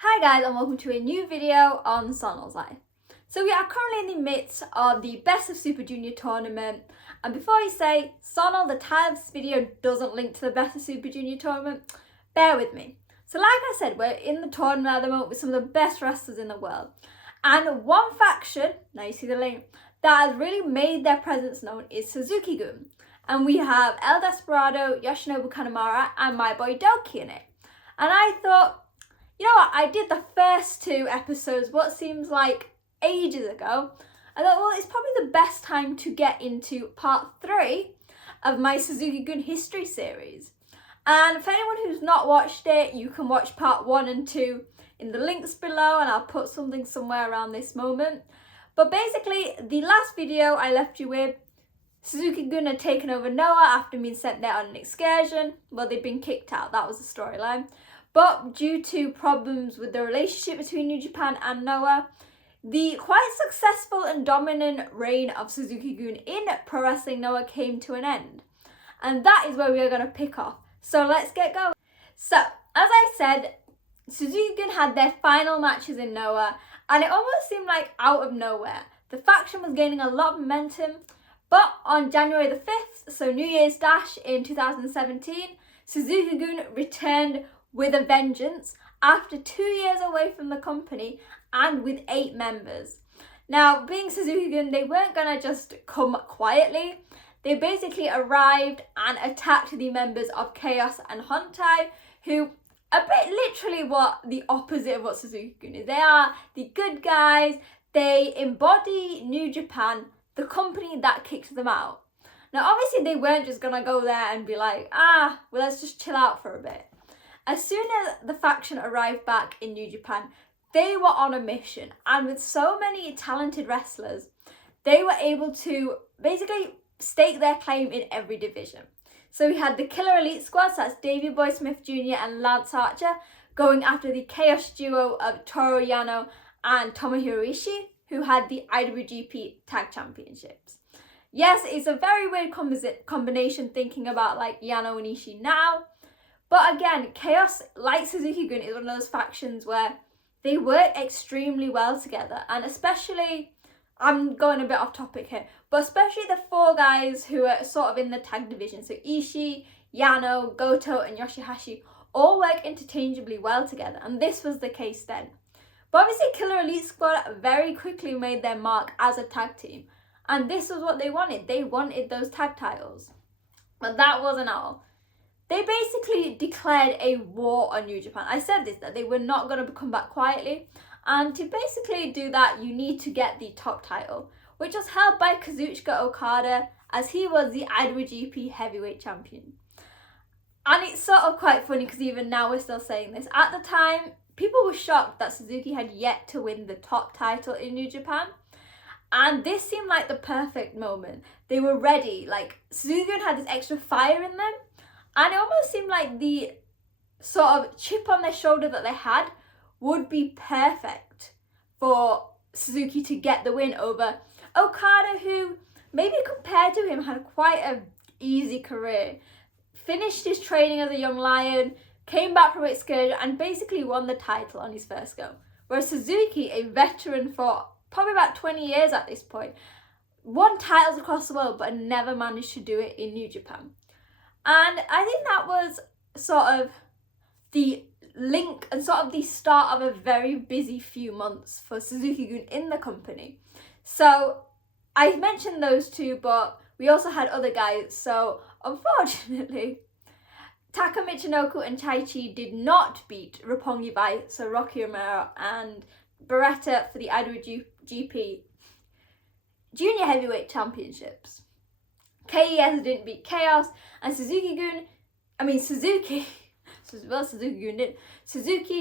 Hi guys, and welcome to a new video on Sonal's life. So we are currently in the midst of the Best of Super Junior tournament, and before you say, Sonal, the title of this video doesn't link to the Best of Super Junior tournament, bear with me. So like I said, we're in the tournament at the moment with some of the best wrestlers in the world, and one faction, now you see the link, that has really made their presence known is Suzuki Gun. And we have El Desperado, Yoshinobu Kanemaru, and my boy Doki in it. And I thought, you know what, I did the first two episodes, what seems like ages ago. I thought, well, it's probably the best time to get into part 3 of my Suzuki Gun history series. And for anyone who's not watched it, you can watch part 1 and 2 in the links below, and I'll put something somewhere around this moment. But basically, the last video I left you with, Suzuki Gun had taken over Noah after being sent there on an excursion. Well, they'd been kicked out, that was the storyline. But due to problems with the relationship between New Japan and Noah, the quite successful and dominant reign of Suzuki Gun in Pro Wrestling Noah came to an end. And that is where we are going to pick off. So let's get going. So, as I said, Suzuki Gun had their final matches in Noah, and it almost seemed like out of nowhere. The faction was gaining a lot of momentum, but on January the 5th, so New Year's Dash in 2017, Suzuki Gun returned with a vengeance after 2 years away from the company and with 8 members. Now, being Suzuki Gun, they weren't going to just come quietly. They basically arrived and attacked the members of Chaos and Hontai, who are literally the opposite of what Suzuki Gun is. They are the good guys. They embody New Japan, the company that kicked them out. Now, obviously, they weren't just going to go there and be like, well, let's just chill out for a bit. As soon as the faction arrived back in New Japan, they were on a mission, and with so many talented wrestlers, they were able to basically stake their claim in every division. So we had the Killer Elite Squad, so that's Davey Boy Smith Jr. and Lance Archer, going after the Chaos duo of Toru Yano and Tomohiro Ishii, who had the IWGP Tag Championships. Yes, it's a very weird combination thinking about like Yano and Ishii now. But again, Chaos, like Suzuki Gun, is one of those factions where they work extremely well together. And especially, I'm going a bit off topic here, but especially the 4 guys who are sort of in the tag division. So Ishii, Yano, Goto, and Yoshihashi all work interchangeably well together. And this was the case then. But obviously, Killer Elite Squad very quickly made their mark as a tag team. And this was what they wanted. They wanted those tag titles. But that wasn't all. They basically declared a war on New Japan. I said this, that they were not going to come back quietly. And to basically do that, you need to get the top title, which was held by Kazuchiko Okada, as he was the IWGP Heavyweight Champion. And it's sort of quite funny, because even now we're still saying this. At the time, people were shocked that Suzuki had yet to win the top title in New Japan. And this seemed like the perfect moment. They were ready. Like, Suzuki had this extra fire in them. And it almost seemed like the sort of chip on their shoulder that they had would be perfect for Suzuki to get the win over Okada, who maybe compared to him had quite an easy career. Finished his training as a young lion, came back from excursion and basically won the title on his first go. Whereas Suzuki, a veteran for probably about 20 years at this point, won titles across the world but never managed to do it in New Japan. And I think that was sort of the link and sort of the start of a very busy few months for Suzuki Gun in the company. So I mentioned those 2, but we also had other guys. So unfortunately, Taka Michinoku and Taichi did not beat Roppongi Vice, so Rocky Romero and Beretta for the IWGP Junior Heavyweight Championships. KES didn't beat Chaos, and Suzuki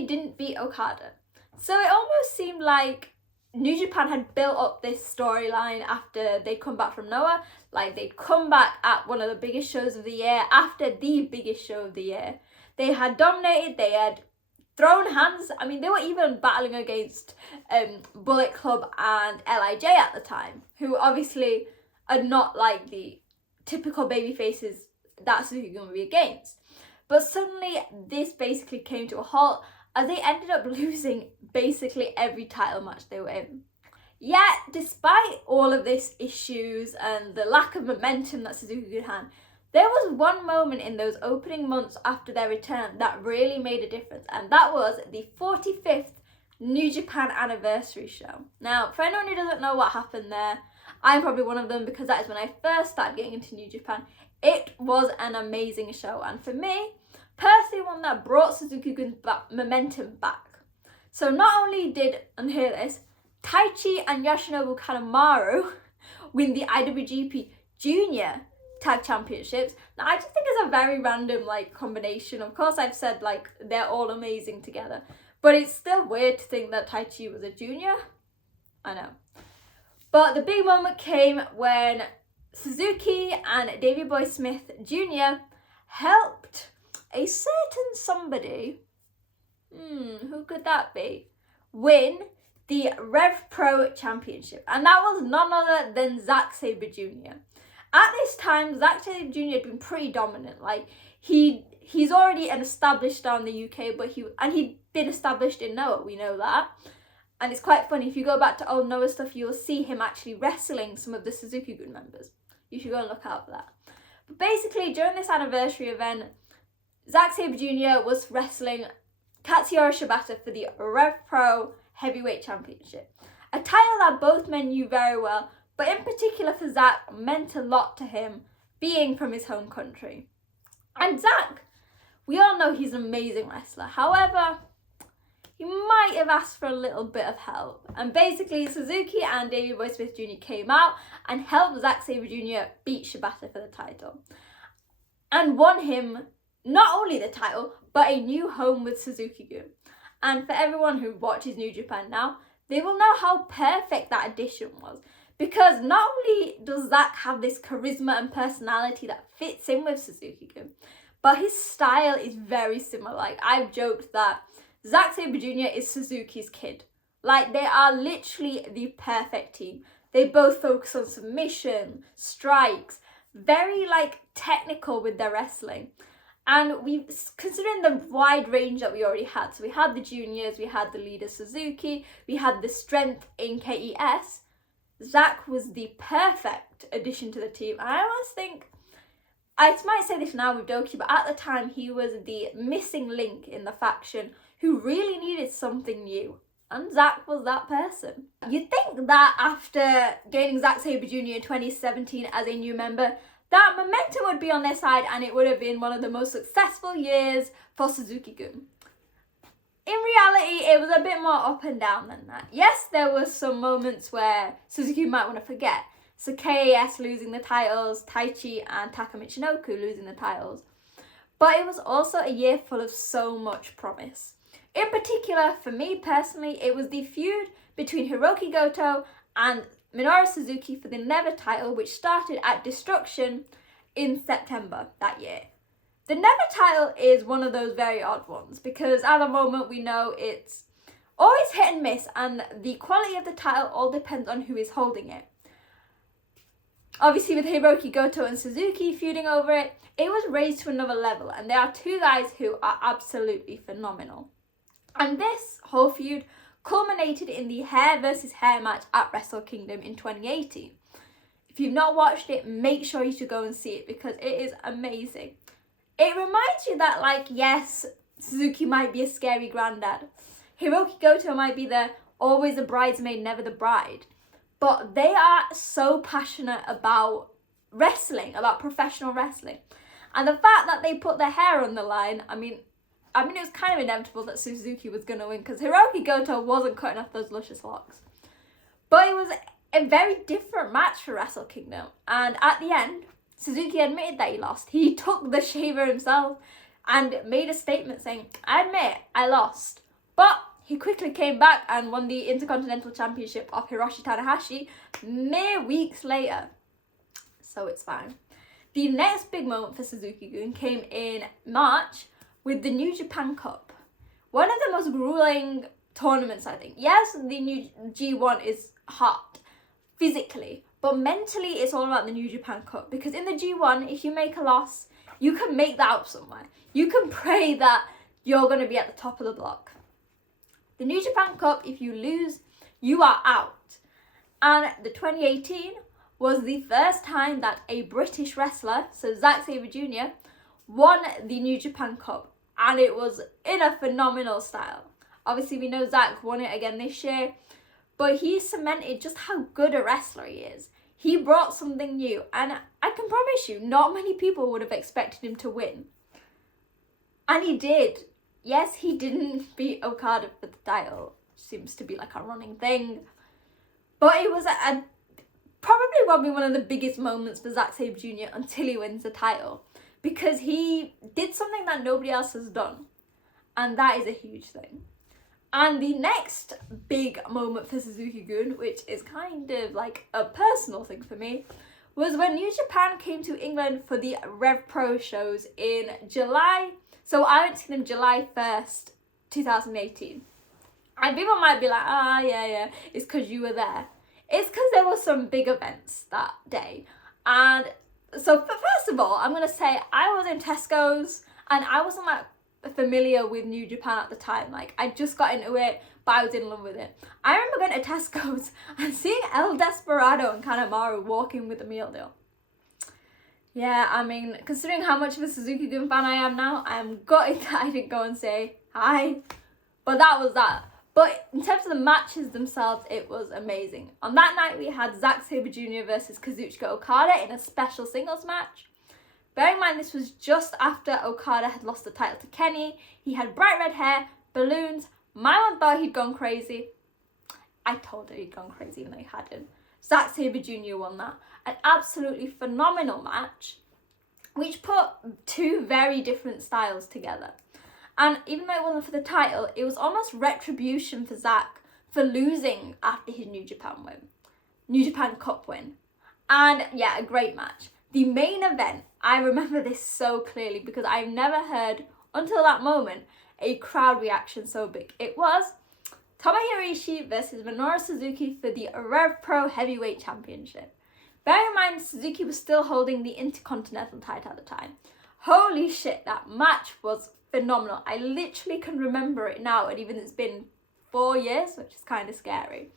didn't beat Okada. So it almost seemed like New Japan had built up this storyline after they come back from Noah. Like, they'd come back at one of the biggest shows of the year, after the biggest show of the year. They had dominated, they had thrown hands. I mean, they were even battling against Bullet Club and LIJ at the time, who obviously are not like the typical baby faces that Suzuki Gun would be against. But suddenly this basically came to a halt as they ended up losing basically every title match they were in. Yet, despite all of these issues and the lack of momentum that Suzuki Gun had, there was one moment in those opening months after their return that really made a difference, and that was the 45th New Japan anniversary show. Now, for anyone who doesn't know what happened there, I'm probably one of them because that is when I first started getting into New Japan. It was an amazing show, and for me, personally one that brought Suzuki Gun's momentum back. So not only did, and hear this, Taichi and Yoshinobu Kanemaru win the IWGP Junior Tag Championships. Now I just think it's a very random combination. Of course I've said they're all amazing together, but it's still weird to think that Taichi was a junior. I know. But the big moment came when Suzuki and Davey Boy Smith Jr. helped a certain somebody, who could that be, win the Rev Pro Championship. And that was none other than Zack Saber Jr. At this time, Zack Saber Jr. had been pretty dominant. He's already an established star in the UK, but he'd been established in Noah, we know that. And it's quite funny, if you go back to old Noah stuff, you'll see him actually wrestling some of the Suzuki Gun members. You should go and look out for that. But basically, during this anniversary event, Zack Sabre Jr. was wrestling Katsuyori Shibata for the Rev Pro Heavyweight Championship. A title that both men knew very well, but in particular for Zack, meant a lot to him, being from his home country. And Zack, we all know he's an amazing wrestler. However, he might have asked for a little bit of help. And basically, Suzuki and Davey Boy Smith Jr. came out and helped Zack Sabre Jr. beat Shibata for the title. And won him not only the title, but a new home with Suzuki Gun. And for everyone who watches New Japan now, they will know how perfect that addition was. Because not only does Zack have this charisma and personality that fits in with Suzuki Gun, but his style is very similar. I've joked that Zack Sabre Jr. is Suzuki's kid. They are literally the perfect team. They both focus on submission, strikes, very technical with their wrestling. And considering the wide range that we already had, so we had the juniors, we had the leader Suzuki, we had the strength in KES, Zack was the perfect addition to the team. And I almost think, I might say this now with Doki, but at the time he was the missing link in the faction who really needed something new. And Zack was that person. You'd think that after gaining Zack Sabre Jr. in 2017 as a new member, that momentum would be on their side and it would have been one of the most successful years for Suzuki Gun. In reality, it was a bit more up and down than that. Yes, there were some moments where Suzuki might want to forget. So KAS losing the titles, Taichi and Taka Michinoku losing the titles. But it was also a year full of so much promise. In particular, for me personally, it was the feud between Hiroki Goto and Minoru Suzuki for the Never title, which started at Destruction in September that year. The Never title is one of those very odd ones because at the moment we know it's always hit and miss and the quality of the title all depends on who is holding it. Obviously with Hiroki Goto and Suzuki feuding over it, it was raised to another level and there are two guys who are absolutely phenomenal. And this whole feud culminated in the hair versus hair match at Wrestle Kingdom in 2018. If you've not watched it, make sure you should go and see it because it is amazing. It reminds you that yes, Suzuki might be a scary granddad. Hiroki Goto might be always the bridesmaid, never the bride. But they are so passionate about wrestling, about professional wrestling. And the fact that they put their hair on the line, I mean, it was kind of inevitable that Suzuki was going to win because Hiroki Goto wasn't cutting off those luscious locks. But it was a very different match for Wrestle Kingdom. And at the end, Suzuki admitted that he lost. He took the shaver himself and made a statement saying, I admit, I lost. But he quickly came back and won the Intercontinental Championship of Hiroshi Tanahashi mere weeks later. So it's fine. The next big moment for Suzuki Gun came in March with the New Japan Cup. One of the most grueling tournaments, I think. Yes, the new G1 is hot physically, but mentally it's all about the New Japan Cup. Because in the G1, if you make a loss, you can make that up somewhere. You can pray that you're going to be at the top of the block. The New Japan Cup, if you lose, you are out. And the 2018 was the first time that a British wrestler, so Zack Saber Jr., won the New Japan Cup. And it was in a phenomenal style. Obviously, we know Zack won it again this year, but he cemented just how good a wrestler he is. He brought something new, and I can promise you, not many people would have expected him to win. And he did. Yes, he didn't beat Okada for the title. Seems to be like a running thing. But it was probably one of the biggest moments for Zack Sabre Jr. until he wins the title. Because he did something that nobody else has done. And that is a huge thing. And the next big moment for Suzuki Gun, which is kind of like a personal thing for me, was when New Japan came to England for the Rev Pro shows in July. So I went to them July 1st, 2018. And people might be like, yeah, it's because you were there. It's because there were some big events that day. And so first of all, I'm going to say I was in Tesco's and I wasn't like familiar with New Japan at the time. Like, I just got into it, but I was in love with it. I remember going to Tesco's and seeing El Desperado and Kanemaru walking with a meal deal. Yeah, I mean, considering how much of a Suzuki Gun fan I am now, I'm gutted that I didn't go and say hi. But that was that. But in terms of the matches themselves, it was amazing. On that night, we had Zack Sabre Jr. versus Kazuchiko Okada in a special singles match. Bear in mind, this was just after Okada had lost the title to Kenny. He had bright red hair, balloons. My mum thought he'd gone crazy. I told her he'd gone crazy even though he hadn't. Zack Sabre Jr. won that. An absolutely phenomenal match, which put two very different styles together. And even though it wasn't for the title, it was almost retribution for Zack for losing after his New Japan win. New Japan Cup win. And yeah, a great match. The main event, I remember this so clearly because I've never heard, until that moment, a crowd reaction so big. It was Tomohiro Ishii versus Minoru Suzuki for the Rev Pro Heavyweight Championship. Bear in mind, Suzuki was still holding the Intercontinental title at the time. Holy shit, that match was phenomenal. I literally can remember it now, and even it's been 4 years, which is kind of scary.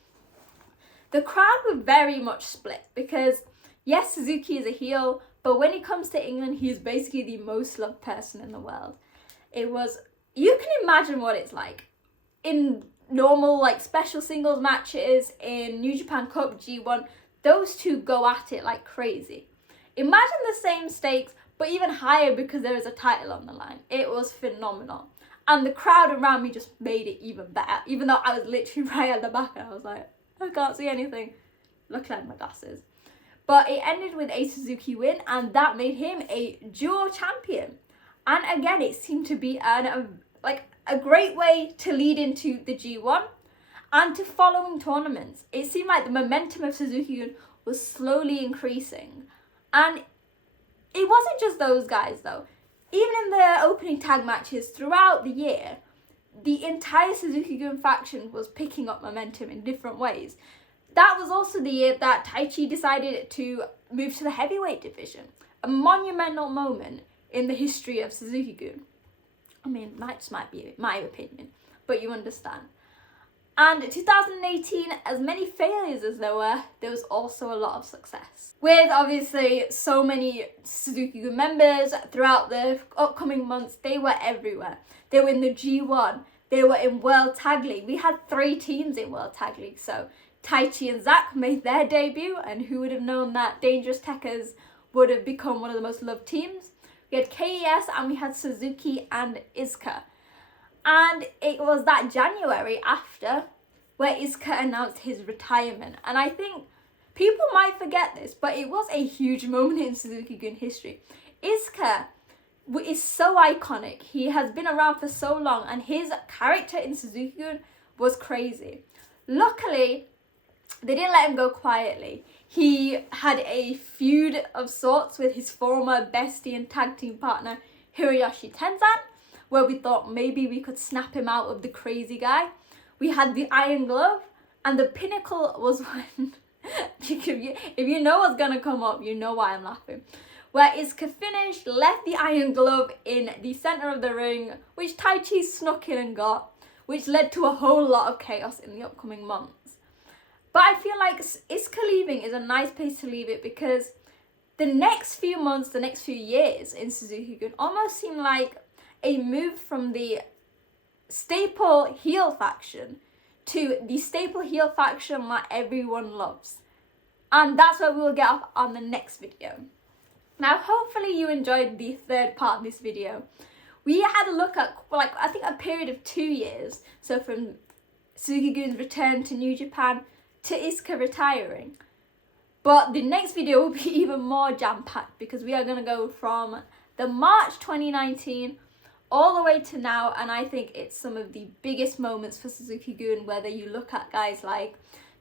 The crowd were very much split because, yes, Suzuki is a heel, but when he comes to England, he is basically the most loved person in the world. It was, you can imagine what it's like. In normal, like, special singles matches, in New Japan Cup, G1, those two go at it like crazy. Imagine the same stakes, but even higher because there is a title on the line. It was phenomenal. And the crowd around me just made it even better, even though I was literally right at the back and I was like, I can't see anything. Luckily I had my glasses. But it ended with a Suzuki win, and that made him a dual champion. And again, it seemed to be a great way to lead into the G1 and to following tournaments. It seemed like the momentum of Suzuki Gun was slowly increasing. And it wasn't just those guys though. Even in the opening tag matches throughout the year, the entire Suzuki Gun faction was picking up momentum in different ways. That was also the year that Taichi decided to move to the heavyweight division. A monumental moment in the history of Suzuki Gun. I mean, that just might be my opinion, but you understand. And 2018, as many failures as there was also a lot of success. With obviously so many Suzuki Gun members throughout the upcoming months, they were everywhere. They were in the G1, they were in World Tag League. We had 3 teams in World Tag League, so Taichi and Zack made their debut, and who would have known that Dangerous Tekkers would have become one of the most loved teams. We had KES and we had Suzuki and Iizuka. And it was that January after where Iizuka announced his retirement. And I think people might forget this, but it was a huge moment in Suzuki Gun history. Iizuka is so iconic. He has been around for so long, and his character in Suzuki Gun was crazy. Luckily, they didn't let him go quietly. He had a feud of sorts with his former bestie and tag team partner, Hiroyoshi Tenzan, where we thought maybe we could snap him out of the crazy guy. We had the Iron Glove, and the pinnacle was when, if you know what's going to come up, you know why I'm laughing, where Iizuka finished, left the Iron Glove in the centre of the ring, which Taichi snuck in and got, which led to a whole lot of chaos in the upcoming months. But I feel like Isuka leaving is a nice place to leave it, because the next few months, the next few years in Suzuki Gun almost seem like a move from the staple heel faction to the staple heel faction that everyone loves. And that's what we will get off on the next video. Now, hopefully you enjoyed the third part of this video. We had a look at, like, I think a period of 2 years. So from Suzuki Gun's return to New Japan to Isuka retiring. But the next video will be even more jam-packed, because we are going to go from the March 2019 all the way to now, and I think it's some of the biggest moments for Suzuki Gun, whether you look at guys like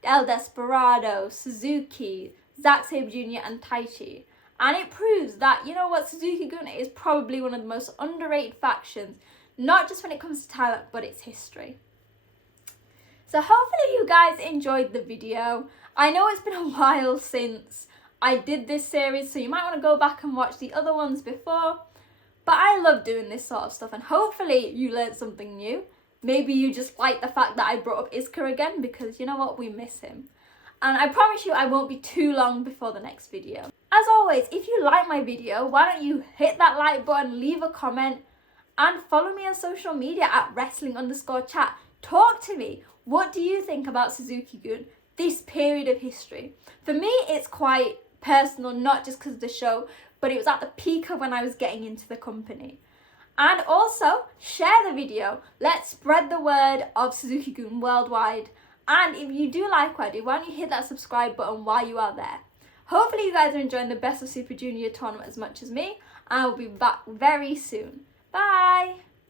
El Desperado, Suzuki, Saber Jr and Taichi. And it proves that, you know what, Suzuki Gun is probably one of the most underrated factions, not just when it comes to talent, but its history. So hopefully you guys enjoyed the video. I know it's been a while since I did this series, so you might want to go back and watch the other ones before. But I love doing this sort of stuff, and hopefully you learned something new. Maybe you just like the fact that I brought up Isuka again, because you know what, we miss him. And I promise you I won't be too long before the next video. As always, if you like my video, why don't you hit that like button, leave a comment, and follow me on social media at wrestling_chat. Talk to me. What do you think about Suzuki Gun, this period of history? For me, it's quite personal, not just because of the show, but it was at the peak of when I was getting into the company. And also, share the video. Let's spread the word of Suzuki Gun worldwide. And if you do like what I do, why don't you hit that subscribe button while you are there? Hopefully you guys are enjoying the Best of Super Junior tournament as much as me. And I'll be back very soon. Bye!